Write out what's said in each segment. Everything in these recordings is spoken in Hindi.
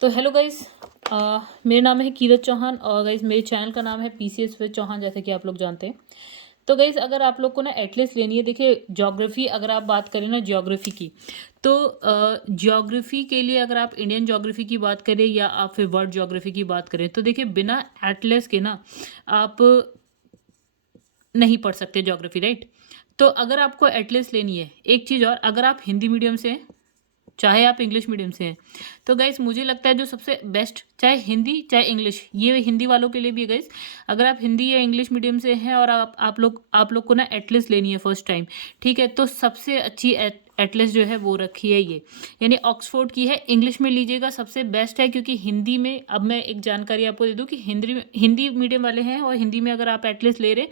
तो हेलो गाइस, मेरा नाम है कीरत चौहान और गाइस मेरे चैनल का नाम है पीसीएस विद चौहान, जैसे कि आप लोग जानते हैं। तो गाइस अगर आप लोग को ना एटलिस्ट लेनी है, देखिए ज्योग्राफी अगर आप बात करें ना ज्योग्राफी की, तो ज्योग्राफी के लिए अगर आप इंडियन ज्योग्राफी की बात करें या आप फिर वर्ल्ड ज्योग्राफी की बात करें, तो देखिए बिना एटलस के ना आप नहीं पढ़ सकते ज्योग्राफी, राइट। तो अगर आपको एटलस लेनी है, एक चीज़ और, अगर आप हिंदी मीडियम से हैं चाहे आप इंग्लिश मीडियम से हैं, तो गाइस मुझे लगता है जो सबसे बेस्ट, चाहे हिंदी चाहे इंग्लिश, ये हिंदी वालों के लिए भी है गाइस। अगर आप हिंदी या इंग्लिश मीडियम से हैं और आप लोग को ना एटलस लेनी है फर्स्ट टाइम, ठीक है, तो सबसे अच्छी एटलस जो है वो रखी है ये, यानी ऑक्सफोर्ड की है। इंग्लिश में लीजिएगा, सबसे बेस्ट है, क्योंकि हिंदी में, अब मैं एक जानकारी आपको दे दूं कि हिंदी मीडियम वाले हैं और हिंदी में अगर आप एटलस ले रहे,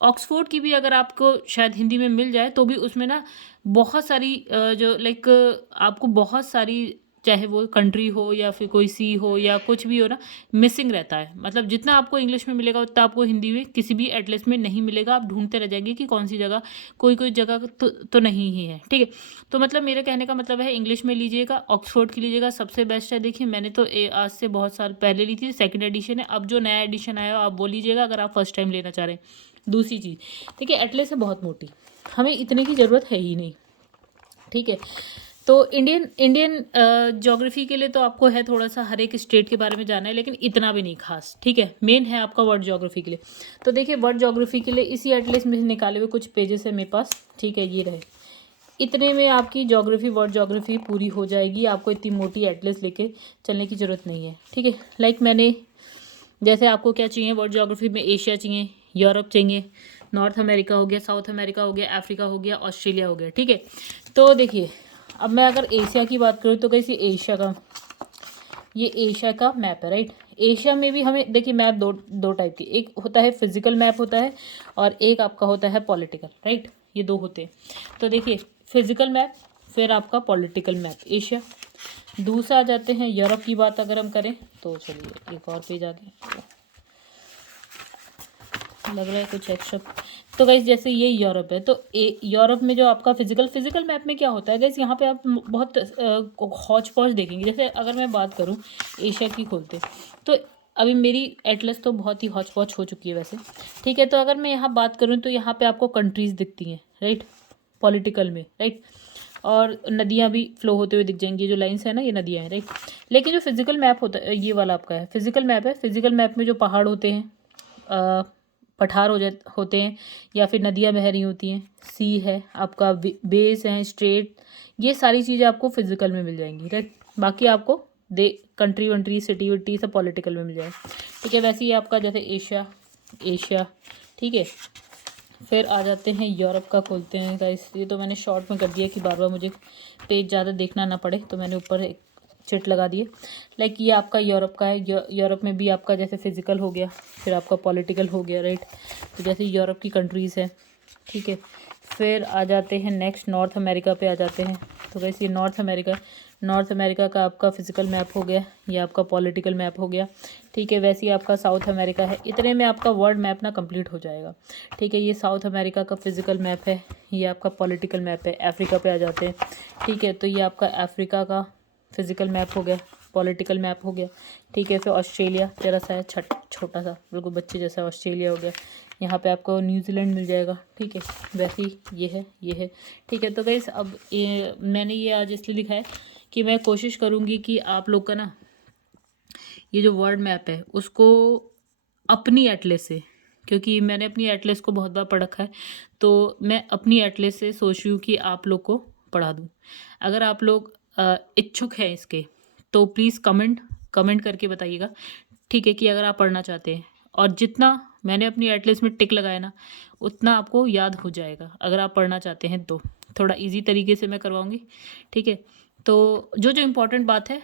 ऑक्सफोर्ड की भी अगर आपको शायद हिंदी में मिल जाए, तो भी उसमें ना बहुत सारी जो लाइक आपको बहुत सारी, चाहे वो कंट्री हो या फिर कोई सी हो या कुछ भी हो ना, मिसिंग रहता है। मतलब जितना आपको इंग्लिश में मिलेगा उतना आपको हिंदी में किसी भी एटलस में नहीं मिलेगा। आप ढूंढते रह जाएंगे कि कौन सी जगह, कोई कोई जगह तो नहीं ही है, ठीक है। तो मतलब मेरे कहने का मतलब है इंग्लिश में लीजिएगा, ऑक्सफोर्ड की लीजिएगा, सबसे बेस्ट है। देखिए मैंने तो आज से बहुत साल पहले ली थी, सेकेंड एडिशन है, अब जो नया एडिशन आया आप वो लीजिएगा अगर आप फर्स्ट टाइम लेना चाह रहे हैं। दूसरी चीज़, देखिए एटलस है बहुत मोटी, हमें इतने की ज़रूरत है ही नहीं, ठीक है। तो इंडियन इंडियन ज्योग्राफी के लिए तो आपको है थोड़ा सा हर एक स्टेट के बारे में जानना है, लेकिन इतना भी नहीं खास, ठीक है। मेन है आपका वर्ल्ड ज्योग्राफी के लिए। तो देखिए वर्ल्ड ज्योग्राफी के लिए इसी एटलस में निकाले हुए कुछ पेजेस है मेरे पास, ठीक है, ये रहे। इतने में आपकी ज्योग्राफी, वर्ल्ड ज्योग्राफी पूरी हो जाएगी। आपको इतनी मोटी एटलस लेके चलने की ज़रूरत नहीं है, ठीक है। लाइक मैंने, जैसे आपको क्या चाहिए वर्ल्ड ज्योग्राफी में, एशिया चाहिए, यूरोप चाहिए, नॉर्थ अमेरिका हो गया, साउथ अमेरिका हो गया, अफ्रीका हो गया, ऑस्ट्रेलिया हो गया, ठीक है। तो देखिए अब मैं अगर एशिया की बात करूँ तो कैसे ये एशिया का मैप है, राइट। एशिया में भी हमें देखिए मैप दो टाइप की, एक होता है फिजिकल मैप होता है और एक आपका होता है पॉलिटिकल, राइट। ये दो होते हैं। तो देखिए फिजिकल मैप, फिर आपका पॉलिटिकल मैप एशिया। दूसरा आ जाते हैं यूरोप की बात अगर हम करें, तो चलिए एक और पेज आ गया, लग रहा है कुछ एक्स्ट्रा। तो गाइस जैसे ये यूरोप है, तो यूरोप में जो आपका फिजिकल मैप में क्या होता है गाइस, यहाँ पे आप बहुत हौच पौच देखेंगे। जैसे अगर मैं बात करूँ एशिया की खोलते, तो अभी मेरी एटलस तो बहुत ही हौच पौच हो चुकी है वैसे, ठीक है। तो अगर मैं यहाँ बात करूँ तो यहाँ पे आपको कंट्रीज़ दिखती हैं, राइट, पॉलिटिकल में, राइट। और नदियाँ भी फ्लो होते हुए दिख जाएंगी, जो लाइन्स है ना ये नदियाँ हैं, राइट। लेकिन जो फिजिकल मैप होता है, ये वाला आपका है फिजिकल मैप है। फिजिकल मैप में जो पहाड़ होते हैं, पठार होते हैं, या फिर नदियाँ बह रही होती हैं, सी है आपका, बेस है, स्ट्रेट, ये सारी चीज़ें आपको फिजिकल में मिल जाएंगी, राइट। बाकी आपको दे कंट्री वंट्री सिटी विटी सब पॉलिटिकल में मिल जाएगा, ठीक है। वैसे ही आपका जैसे एशिया एशिया, ठीक है। फिर आ जाते हैं यूरोप का, खोलते हैं गाइस। ये तो मैंने शॉर्ट में कर दिया कि बार बार मुझे पेज ज़्यादा देखना ना पड़े, तो मैंने ऊपर एक चिट लगा दिए। लाइक ये आपका यूरोप का है। यूरोप में भी आपका जैसे फिजिकल हो गया, फिर आपका पॉलिटिकल हो गया, राइट। तो जैसे यूरोप की कंट्रीज़ है, ठीक है। फिर आ जाते हैं नेक्स्ट नॉर्थ अमेरिका पे आ जाते हैं। तो वैसे ये नॉर्थ अमेरिका का आपका फिजिकल मैप हो गया, ये आपका पॉलिटिकल मैप हो गया, ठीक है। वैसे ही आपका साउथ अमेरिका है। इतने में आपका वर्ल्ड मैप ना कंप्लीट हो जाएगा, ठीक है। ये साउथ अमेरिका का फिजिकल मैप है, ये आपका पॉलिटिकल मैप है। अफ्रीका पे आ जाते हैं, ठीक है। तो ये आपका अफ्रीका का फिजिकल मैप हो गया, पॉलिटिकल मैप हो गया, ठीक है। फिर ऑस्ट्रेलिया जरा सा है, छोटा सा बिल्कुल बच्चे जैसा ऑस्ट्रेलिया हो गया। यहाँ पे आपको न्यूजीलैंड मिल जाएगा, ठीक है। वैसे ही ये है, ठीक है। तो गाइस अब मैंने ये आज इसलिए लिखा है कि मैं कोशिश करूँगी कि आप लोग का ना ये जो वर्ल्ड मैप है उसको अपनी एटलस से, क्योंकि मैंने अपनी एटलस को बहुत बार पढ़ रखा है, तो मैं अपनी एटलस से सोच रही हूँ कि आप लोग को पढ़ा दूँ। अगर आप लोग इच्छुक हैं इसके, तो प्लीज़ कमेंट करके बताइएगा, ठीक है, कि अगर आप पढ़ना चाहते हैं। और जितना मैंने अपनी एटलस में टिक लगाया ना, उतना आपको याद हो जाएगा। अगर आप पढ़ना चाहते हैं तो थोड़ा इजी तरीके से मैं करवाऊँगी, ठीक है। तो जो जो इम्पोर्टेंट बात है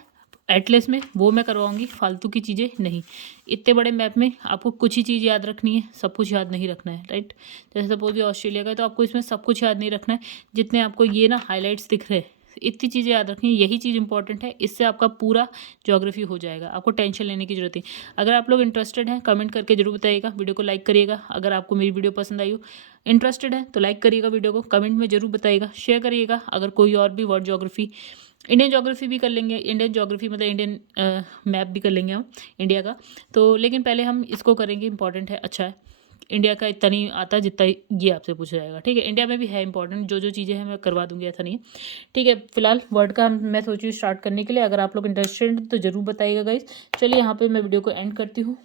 एटलस में वो मैं करवाऊँगी, फालतू की चीज़ें नहीं। इतने बड़े मैप में आपको कुछ ही चीज़ याद रखनी है, सब कुछ याद नहीं रखना है, राइट। जैसे सपोज ये ऑस्ट्रेलिया का है, तो आपको इसमें सब कुछ याद नहीं रखना है। जितने आपको ये ना हाईलाइट्स दिख रहे हैं, इतनी चीज़ें याद रखनी है, यही चीज़ इंपॉर्टेंट है। इससे आपका पूरा ज्योग्राफी हो जाएगा, आपको टेंशन लेने की जरूरत नहीं। अगर आप लोग इंटरेस्टेड हैं कमेंट करके जरूर बताइएगा, वीडियो को लाइक करिएगा। अगर आपको मेरी वीडियो पसंद आई हो, इंटरेस्टेड है तो लाइक करिएगा, वीडियो को कमेंट में जरूर बताइएगा, शेयर करिएगा। अगर कोई और भी वर्ल्ड ज्योग्राफी इंडियन ज्योग्राफी भी कर लेंगे, इंडियन ज्योग्राफी मतलब इंडियन मैप भी कर लेंगे हम इंडिया का। तो लेकिन पहले हम इसको करेंगे, इंपॉर्टेंट है, अच्छा है। इंडिया का इतना नहीं आता जितना ये आपसे पूछा जाएगा, ठीक है। इंडिया में भी है इंपॉर्टेंट, जो जो चीज़ें हैं मैं करवा दूंगी, ऐसा नहीं है, ठीक है। फिलहाल वर्ड का मैं सोची स्टार्ट करने के लिए, अगर आप लोग इंटरेस्टेड तो ज़रूर बताइएगा गाइस। चलिए यहाँ पे मैं वीडियो को एंड करती हूँ।